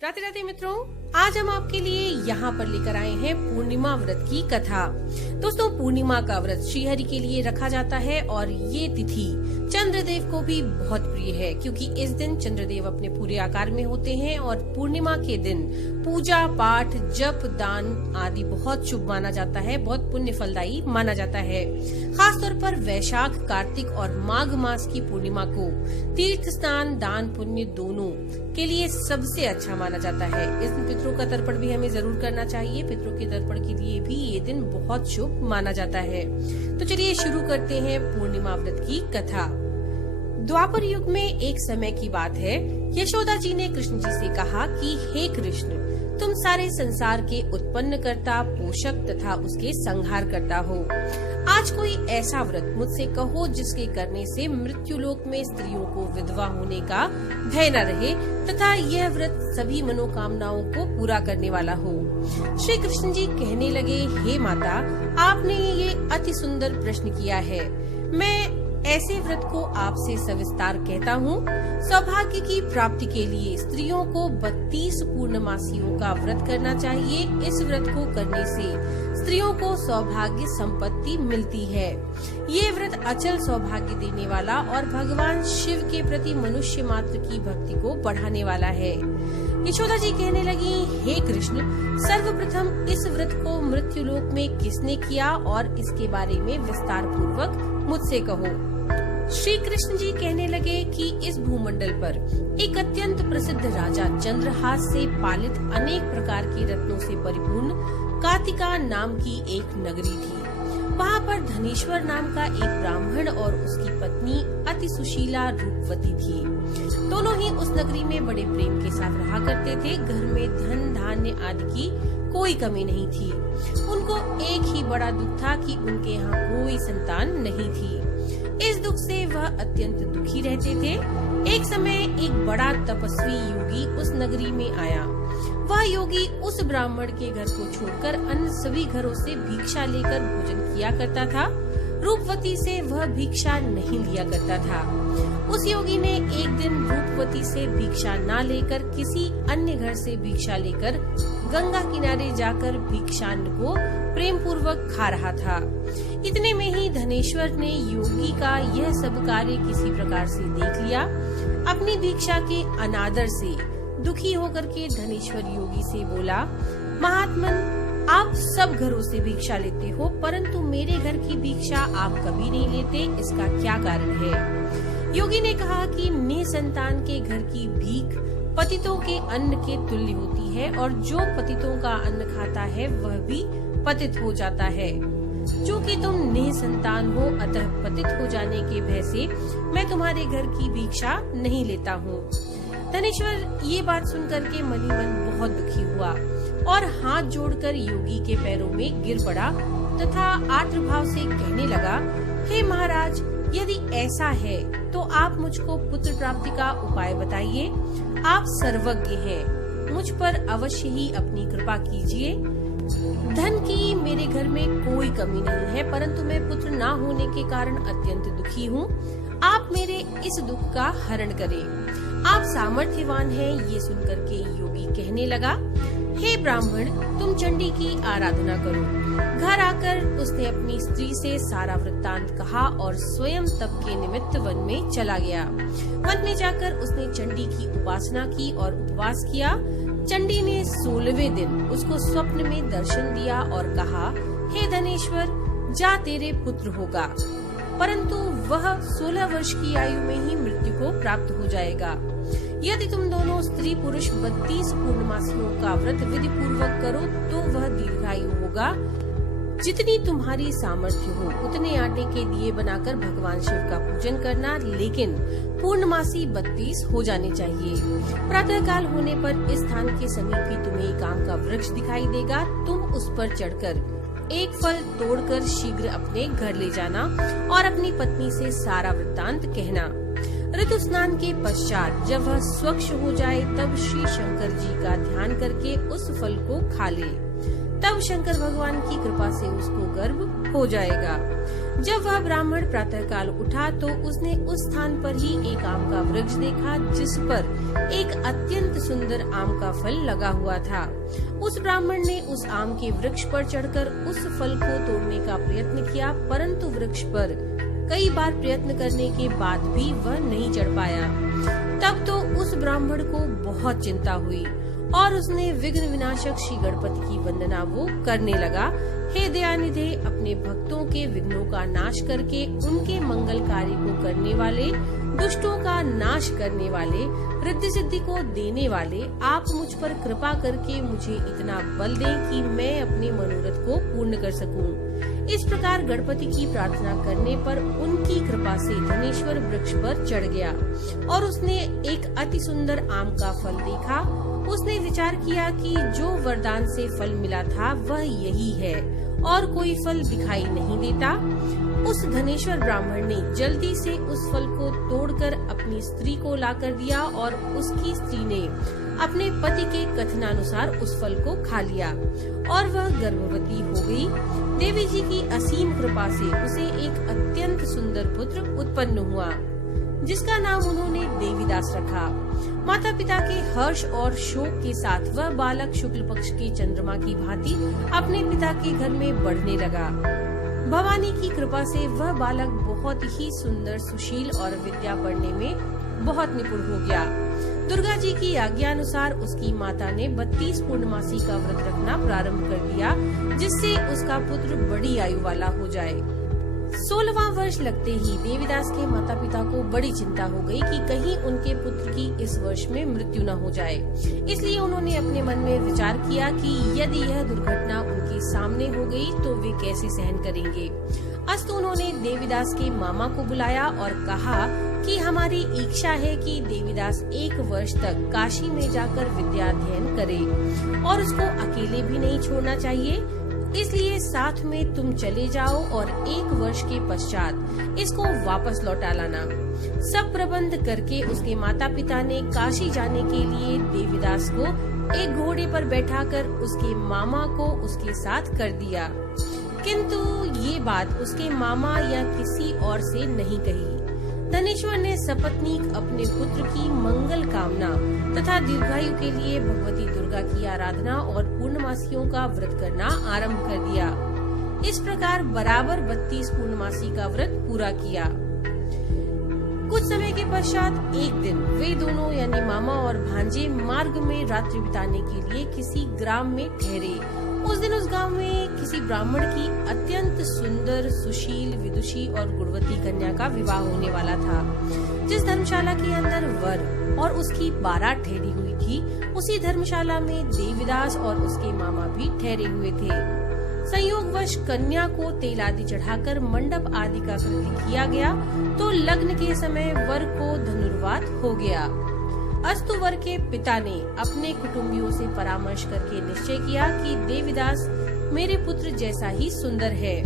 राधे राधे मित्रों, आज हम आपके लिए यहाँ पर लेकर आए हैं पूर्णिमा व्रत की कथा। दोस्तों, पूर्णिमा का व्रत श्रीहरि के लिए रखा जाता है और ये तिथि चंद्रदेव को भी बहुत प्रिय है, क्योंकि इस दिन चंद्रदेव अपने पूरे आकार में होते हैं और पूर्णिमा के दिन पूजा पाठ, जप, दान आदि बहुत शुभ माना जाता है, बहुत पुण्य फलदायी माना जाता है। खासतौर पर वैशाख, कार्तिक और माघ मास की पूर्णिमा को तीर्थ स्नान, दान, पुण्य दोनों के लिए सबसे अच्छा माना जाता है। इस दिन पितरों का तर्पण भी हमें जरूर करना चाहिए। पितरों के तर्पण के लिए भी ये दिन बहुत शुभ माना जाता है। तो चलिए शुरू करते हैं पूर्णिमा व्रत की कथा। द्वापर युग में एक समय की बात है, यशोदा जी ने कृष्ण जी से कहा कि हे कृष्ण, तुम सारे संसार के उत्पन्न करता, पोषक तथा उसके संहार करता हो। आज कोई ऐसा व्रत मुझसे कहो जिसके करने से मृत्युलोक में स्त्रियों को विधवा होने का भय न रहे तथा यह व्रत सभी मनोकामनाओं को पूरा करने वाला हो। श्री कृष्ण जी कहने लगे, हे माता, आपने ये अति सुंदर प्रश्न किया है। मैं ऐसे व्रत को आपसे सविस्तार कहता हूँ। सौभाग्य की प्राप्ति के लिए स्त्रियों को 32 पूर्णमासियों का व्रत करना चाहिए। इस व्रत को करने से स्त्रियों को सौभाग्य संपत्ति मिलती है। ये व्रत अचल सौभाग्य देने वाला और भगवान शिव के प्रति मनुष्य मात्र की भक्ति को बढ़ाने वाला है। यशोदा जी कहने लगी, हे कृष्ण, सर्वप्रथम इस व्रत को मृत्युलोक में किसने किया और इसके बारे में विस्तार पूर्वक मुझसे कहो। श्री कृष्ण जी कहने लगे कि इस भूमंडल पर एक अत्यंत प्रसिद्ध राजा चंद्रहास से पालित अनेक प्रकार के रत्नों से परिपूर्ण कार्तिका नाम की एक नगरी थी। वहाँ पर धनेश्वर नाम का एक ब्राह्मण और उसकी पत्नी अति सुशीला रूपवती थी। दोनों ही उस नगरी में बड़े प्रेम के साथ रहा करते थे। घर में धन धान्य आदि की कोई कमी नहीं थी। उनको एक ही बड़ा दुख था कि उनके यहाँ कोई संतान नहीं थी। इस दुख से वह अत्यंत दुखी रहते थे। एक समय एक बड़ा तपस्वी योगी उस नगरी में आया। वह योगी उस ब्राह्मण के घर को छोड़कर अन्य सभी घरों से भिक्षा लेकर भोजन किया करता था। रूपवती से वह भिक्षा नहीं लिया करता था। उस योगी ने एक दिन रूपवती से भिक्षा न लेकर किसी अन्य घर से भिक्षा लेकर गंगा किनारे जाकर भिक्षान्न को प्रेम पूर्वक खा रहा था। इतने में ही धनेश्वर ने योगी का यह सब कार्य किसी प्रकार से देख लिया। अपनी भिक्षा के अनादर से दुखी होकर के धनेश्वर योगी से बोला, महात्मन, आप सब घरों से भिक्षा लेते हो, परंतु मेरे घर की भिक्षा आप कभी नहीं लेते, इसका क्या कारण है? योगी ने कहा कि निसंतान के घर की भीख पतितों के अन्न के तुल्य होती है और जो पतितों का अन्न खाता है वह भी पतित हो जाता है। जो कि तुम निसंतान हो, अतः पतित हो जाने के भय से मैं तुम्हारे घर की भिक्षा नहीं लेता हूँ। धनेश्वर ये बात सुनकर के मन ही मन बहुत दुखी हुआ और हाथ जोड़कर योगी के पैरों में गिर पड़ा तथा आर्द्र भाव से कहने लगा, हे महाराज, यदि ऐसा है तो आप मुझको पुत्र प्राप्ति का उपाय बताइए। आप सर्वज्ञ हैं, मुझ पर अवश्य ही अपनी कृपा कीजिए। धन की मेरे घर में कोई कमी नहीं है, परंतु मैं पुत्र ना होने के कारण अत्यंत दुखी हूँ। आप मेरे इस दुख का हरण करें। आप सामर्थ्यवान हैं। ये सुनकर के योगी कहने लगा, हे ब्राह्मण, तुम चंडी की आराधना करो। घर आकर उसने अपनी स्त्री से सारा वृत्तांत कहा और स्वयं तप के निमित्त वन में चला गया। वन में जाकर उसने चंडी की उपासना की और उपवास किया। चंडी ने 16वें दिन उसको स्वप्न में दर्शन दिया और कहा, हे धनेश्वर, जा, तेरे पुत्र होगा, परंतु वह 16 वर्ष की आयु में ही मृत्यु को प्राप्त हो जाएगा। यदि तुम दोनों स्त्री पुरुष 32 पूर्णमासियों का व्रत विधि पूर्वक करो तो वह दीर्घायु होगा। जितनी तुम्हारी सामर्थ्य हो उतने आटे के दिए बनाकर भगवान शिव का पूजन करना, लेकिन पूर्णमासी 32 हो जाने चाहिए। प्रातः काल होने पर इस स्थान के समीप ही तुम्हें एक आम का वृक्ष दिखाई देगा। तुम उस पर चढ़कर एक फल तोड़कर शीघ्र अपने घर ले जाना और अपनी पत्नी से सारा वृत्तांत कहना। ऋतु स्नान के पश्चात जब वह स्वच्छ हो जाए तब श्री शंकर जी का ध्यान करके उस फल को खा ले। तब शंकर भगवान की कृपा से उसको गर्भ हो जाएगा। जब वह ब्राह्मण प्रातःकाल उठा तो उसने उस स्थान पर ही एक आम का वृक्ष देखा जिस पर एक अत्यंत सुंदर आम का फल लगा हुआ था। उस ब्राह्मण ने उस आम के वृक्ष पर चढ़कर उस फल को तोड़ने का प्रयत्न किया, परंतु वृक्ष पर कई बार प्रयत्न करने के बाद भी वह नहीं चढ़ पाया। तब तो उस ब्राह्मण को बहुत चिंता हुई और उसने विघ्न विनाशक श्री गणपति की वंदना वो करने लगा। हे दयानिधे, अपने भक्तों के विघ्नों का नाश करके उनके मंगल कार्य को करने वाले, दुष्टों का नाश करने वाले, रिद्धि सिद्धि को देने वाले, आप मुझ पर कृपा करके मुझे इतना बल दें कि मैं अपने मनोरथ को पूर्ण कर सकूं। इस प्रकार गणपति की प्रार्थना करने पर उनकी कृपा से धनेश्वर वृक्ष पर चढ़ गया और उसने एक अति सुंदर आम का फल देखा। उसने विचार किया कि जो वरदान से फल मिला था वह यही है और कोई फल दिखाई नहीं देता। उस धनेश्वर ब्राह्मण ने जल्दी से उस फल को तोड़कर अपनी स्त्री को लाकर दिया और उसकी स्त्री ने अपने पति के कथनानुसार उस फल को खा लिया और वह गर्भवती हो गई। देवी जी की असीम कृपा से उसे एक अत्यंत सुंदर पुत्र उत्पन्न हुआ जिसका नाम उन्होंने देवीदास रखा। माता पिता के हर्ष और शोक के साथ वह बालक शुक्ल पक्ष के चंद्रमा की भांति अपने पिता के घर में बढ़ने लगा। भवानी की कृपा से वह बालक बहुत ही सुंदर, सुशील और विद्या पढ़ने में बहुत निपुण हो गया। दुर्गा जी की आज्ञा अनुसार उसकी माता ने 32 पूर्णमासी का व्रत रखना प्रारंभ कर दिया जिससे उसका पुत्र बड़ी आयु वाला हो जाए। 16वां वर्ष लगते ही देवीदास के माता पिता को बड़ी चिंता हो गई कि कहीं उनके पुत्र की इस वर्ष में मृत्यु न हो जाए। इसलिए उन्होंने अपने मन में विचार किया कि यदि यह दुर्घटना उनके सामने हो गई तो वे कैसे सहन करेंगे। अस्तु उन्होंने देवीदास के मामा को बुलाया और कहा कि हमारी इच्छा है कि देवीदास 1 वर्ष तक काशी में जाकर विद्या अध्ययन करे और उसको अकेले भी नहीं छोड़ना चाहिए। इसलिए साथ में तुम चले जाओ और 1 वर्ष के पश्चात इसको वापस लौटा लाना। सब प्रबंध करके उसके माता पिता ने काशी जाने के लिए देवीदास को एक घोड़े पर बैठाकर उसके मामा को उसके साथ कर दिया, किंतु ये बात उसके मामा या किसी और से नहीं कही। धनेश्वर ने सपत्नीक अपने पुत्र की मंगल कामना तथा दीर्घायु के लिए भगवती दुर्गा की आराधना और पूर्णमासियों का व्रत करना आरंभ कर दिया। इस प्रकार बराबर 32 पूर्णमासी का व्रत पूरा किया। कुछ समय के पश्चात एक दिन वे दोनों यानी मामा और भांजे मार्ग में रात्रि बिताने के लिए किसी ग्राम में ठहरे। उस दिन उस गांव में किसी ब्राह्मण की अत्यंत सुंदर, सुशील, विदुषी और गुणवती कन्या का विवाह होने वाला था। जिस धर्मशाला के अंदर वर और उसकी बारात ठहरी हुई थी, उसी धर्मशाला में देवीदास और उसके मामा भी ठहरे हुए थे। संयोगवश कन्या को तेल आदि चढ़ाकर मंडप आदि का कृत्य किया गया तो लग्न के समय वर को धनुर्वात हो गया। अस्तु वर के पिता ने अपने कुटुंबियों से परामर्श करके निश्चय किया कि देवीदास मेरे पुत्र जैसा ही सुंदर है,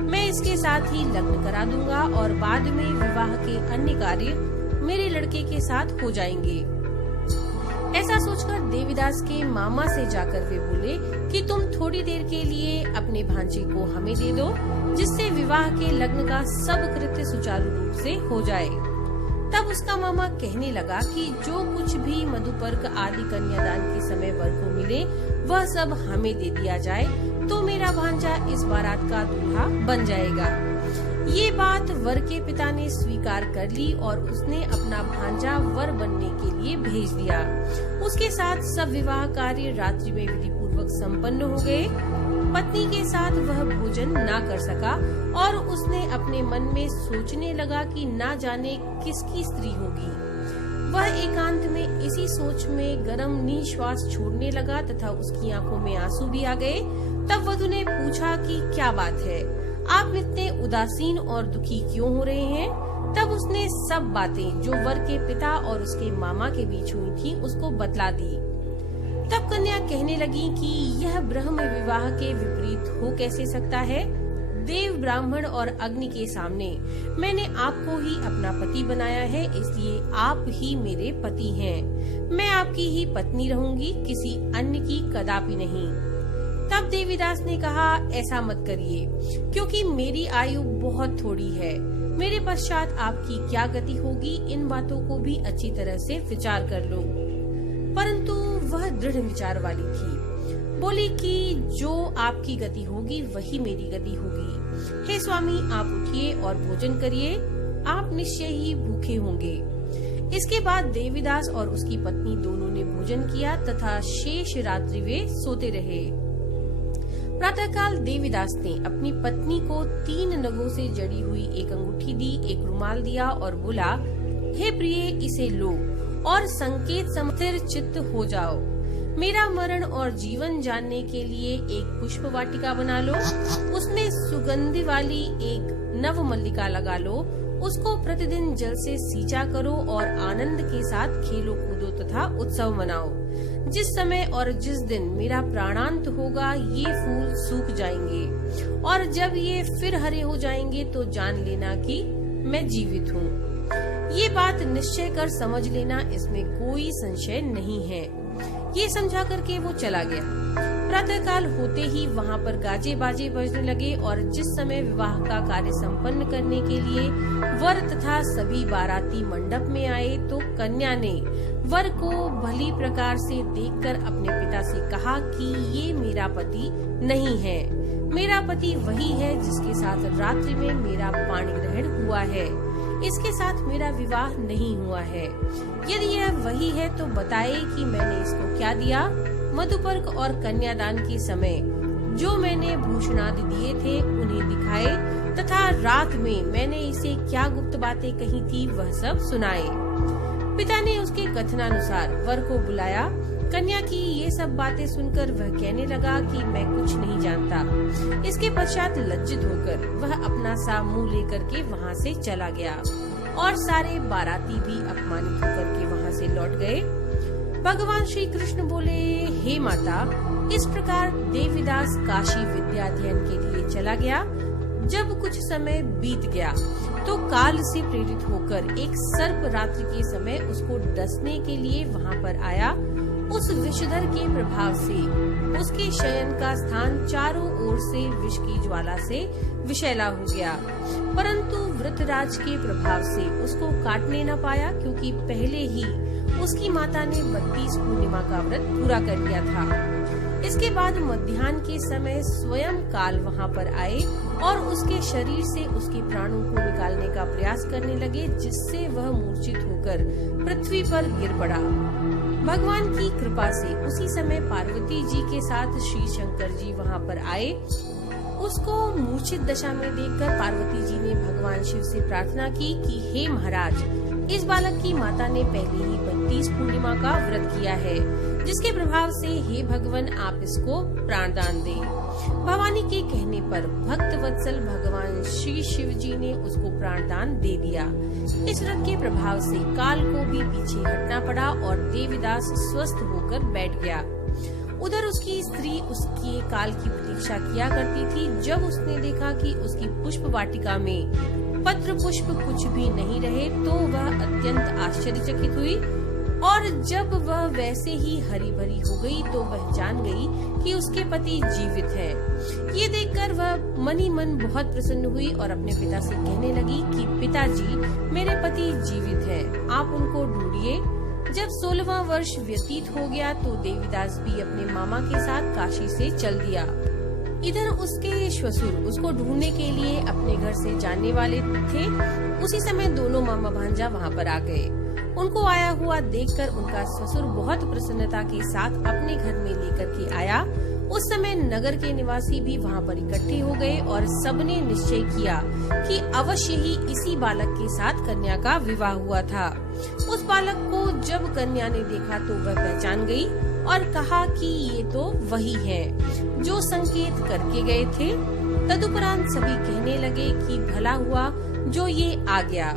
मैं इसके साथ ही लग्न करा दूंगा और बाद में विवाह के अन्य कार्य मेरे लड़के के साथ हो जाएंगे। ऐसा सोचकर देवीदास के मामा से जाकर वे बोले कि तुम थोड़ी देर के लिए अपने भांजे को हमें दे दो, जिससे विवाह के लग्न का सब कृत्य सुचारू रूप से हो जाए। तब उसका मामा कहने लगा कि जो कुछ भी मधुपर्क आदि कन्यादान के समय वर को मिले वह सब हमें दे दिया जाए तो मेरा भांजा इस बारात का दूल्हा बन जाएगा। ये बात वर के पिता ने स्वीकार कर ली और उसने अपना भांजा वर बनने के लिए भेज दिया। उसके साथ सब विवाह कार्य रात्रि में विधि पूर्वक संपन्न हो गए। पत्नी के साथ वह भोजन ना कर सका और उसने अपने मन में सोचने लगा कि ना जाने किसकी स्त्री होगी। वह एकांत में इसी सोच में गरम निश्वास छोड़ने लगा तथा उसकी आंखों में आंसू भी आ गए। तब वधू ने पूछा कि क्या बात है, आप इतने उदासीन और दुखी क्यों हो रहे हैं? तब उसने सब बातें जो वर के पिता और उसके मामा के बीच हुई थी उसको बतला दी। तब कन्या कहने लगी कि यह ब्रह्म विवाह के विपरीत हो कैसे सकता है। देव, ब्राह्मण और अग्नि के सामने मैंने आपको ही अपना पति बनाया है, इसलिए आप ही मेरे पति हैं। मैं आपकी ही पत्नी रहूंगी, किसी अन्य की कदापि नहीं। तब देवीदास ने कहा, ऐसा मत करिए, क्योंकि मेरी आयु बहुत थोड़ी है। मेरे पश्चात आपकी क्या गति होगी, इन बातों को भी अच्छी तरह से विचार कर लो। परंतु वह दृढ़ विचार वाली थी। बोली कि जो आपकी गति होगी वही मेरी गति होगी। हे स्वामी, आप उठिए और भोजन करिए, आप निश्चय ही भूखे होंगे। इसके बाद देवीदास और उसकी पत्नी दोनों ने भोजन किया तथा शेष रात्रि वे सोते रहे। प्रातःकाल देवीदास ने अपनी पत्नी को 3 नगों से जड़ी हुई एक अंगूठी दी, एक रुमाल दिया और बोला, हे प्रिय, इसे लो और संकेत स्थिर चित्त हो जाओ। मेरा मरण और जीवन जानने के लिए एक पुष्प वाटिका बना लो, उसमें सुगंधि वाली एक नव मल्लिका लगा लो, उसको प्रतिदिन जल से सींचा करो और आनंद के साथ खेलो कूदो तथा उत्सव मनाओ। जिस समय और जिस दिन मेरा प्राणांत होगा ये फूल सूख जाएंगे और जब ये फिर हरे हो जाएंगे तो जान लेना कि मैं जीवित हूँ। ये बात निश्चय कर समझ लेना, इसमें कोई संशय नहीं है। ये समझा करके वो चला गया। प्रातःकाल होते ही वहाँ पर गाजे बाजे बजने लगे और जिस समय विवाह का कार्य संपन्न करने के लिए वर तथा सभी बाराती मंडप में आए तो कन्या ने वर को भली प्रकार से देखकर अपने पिता से कहा कि ये मेरा पति नहीं है, मेरा पति वही है जिसके साथ रात्रि में मेरा पाणी ग्रहण हुआ है, इसके साथ मेरा विवाह नहीं हुआ है। यदि यह वही है तो बताए कि मैंने इसको क्या दिया। मधुपर्क और कन्यादान के समय जो मैंने भूषणादि दिए थे उन्हें दिखाए तथा रात में मैंने इसे क्या गुप्त बातें कही थी वह सब सुनाए। पिता ने उसके कथनानुसार वर को बुलाया। कन्या की ये सब बातें सुनकर वह कहने लगा कि मैं कुछ नहीं जानता। इसके पश्चात लज्जित होकर वह अपना सा मुंह लेकर के वहाँ से चला गया और सारे बाराती भी अपमानित होकर के वहाँ से लौट गए। भगवान श्री कृष्ण बोले, हे माता, इस प्रकार देवीदास काशी विद्याध्ययन के लिए चला गया। जब कुछ समय बीत गया तो काल से प्रेरित होकर एक सर्प रात्रि के समय उसको डसने के लिए वहाँ पर आया। उस विषधर के प्रभाव से उसके शयन का स्थान चारों ओर से विष की ज्वाला से विषैला हो गया, परंतु वृतराज के प्रभाव से उसको काटने न पाया, क्योंकि पहले ही उसकी माता ने 32 पूर्णिमा का व्रत पूरा कर लिया था। इसके बाद मध्याह्न के समय स्वयं काल वहाँ पर आए और उसके शरीर से उसके प्राणों को निकालने का प्रयास करने लगे, जिससे वह मूर्छित होकर पृथ्वी पर गिर पड़ा। भगवान की कृपा से उसी समय पार्वती जी के साथ श्री शंकर जी वहाँ पर आए। उसको मूर्छित दशा में देखकर पार्वती जी ने भगवान शिव से प्रार्थना की कि हे महाराज, इस बालक की माता ने पहले ही 32 पूर्णिमा का व्रत किया है, जिसके प्रभाव से हे भगवान आप इसको प्राणदान दें। भवानी के कहने पर भक्त वत्सल भगवान श्री शिव जी ने उसको प्राणदान दे दिया। इस व्रत के प्रभाव से काल को भी पीछे हटना पड़ा और देवीदास स्वस्थ होकर बैठ गया। उधर उसकी स्त्री उसके काल की प्रतीक्षा किया करती थी। जब उसने देखा कि उसकी पुष्प वाटिका में पत्र पुष्प कुछ भी नहीं रहे तो वह अत्यंत आश्चर्यचकित हुई और जब वह वैसे ही हरी भरी हो गई तो वह जान गई कि उसके पति जीवित हैं। ये देखकर वह मन ही मन बहुत प्रसन्न हुई और अपने पिता से कहने लगी कि पिताजी, मेरे पति जीवित हैं, आप उनको ढूंढिए। जब 16वां वर्ष व्यतीत हो गया तो देवीदास भी अपने मामा के साथ काशी से चल दिया। इधर उसके श्वशुर उसको ढूंढने के लिए अपने घर से जाने वाले थे। उसी समय दोनों मामा भांजा वहाँ पर आ गए। उनको आया हुआ देखकर उनका ससुर बहुत प्रसन्नता के साथ अपने घर में लेकर के आया। उस समय नगर के निवासी भी वहाँ पर इकट्ठे हो गए और सबने निश्चय किया कि अवश्य ही इसी बालक के साथ कन्या का विवाह हुआ था। उस बालक को जब कन्या ने देखा तो वह पहचान गई और कहा कि ये तो वही है जो संकेत करके गए थे। तदुपरांत सभी कहने लगे कि भला हुआ जो ये आ गया।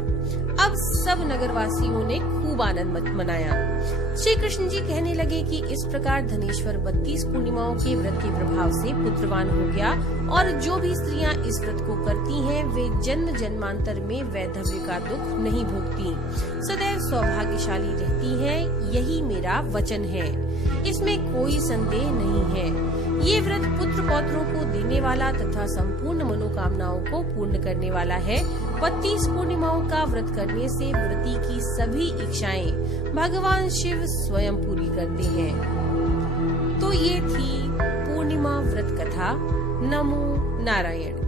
अब सब नगरवासियों ने खूब आनंद मनाया। श्री कृष्ण जी कहने लगे कि इस प्रकार धनेश्वर 32 पूर्णिमाओं के व्रत के प्रभाव से पुत्रवान हो गया और जो भी स्त्रियां इस व्रत को करती हैं वे जन्म जन्मांतर में वैधव्य का दुख नहीं भोगती, सदैव सौभाग्यशाली रहती हैं। यही मेरा वचन है, इसमें कोई संदेह नहीं है। ये व्रत पुत्र पौत्रों को देने वाला तथा संपूर्ण मनोकामनाओं को पूर्ण करने वाला है। 32 पूर्णिमाओं का व्रत करने से व्रती की सभी इच्छाएं भगवान शिव स्वयं पूरी करते हैं। तो ये थी पूर्णिमा व्रत कथा। नमो नारायण।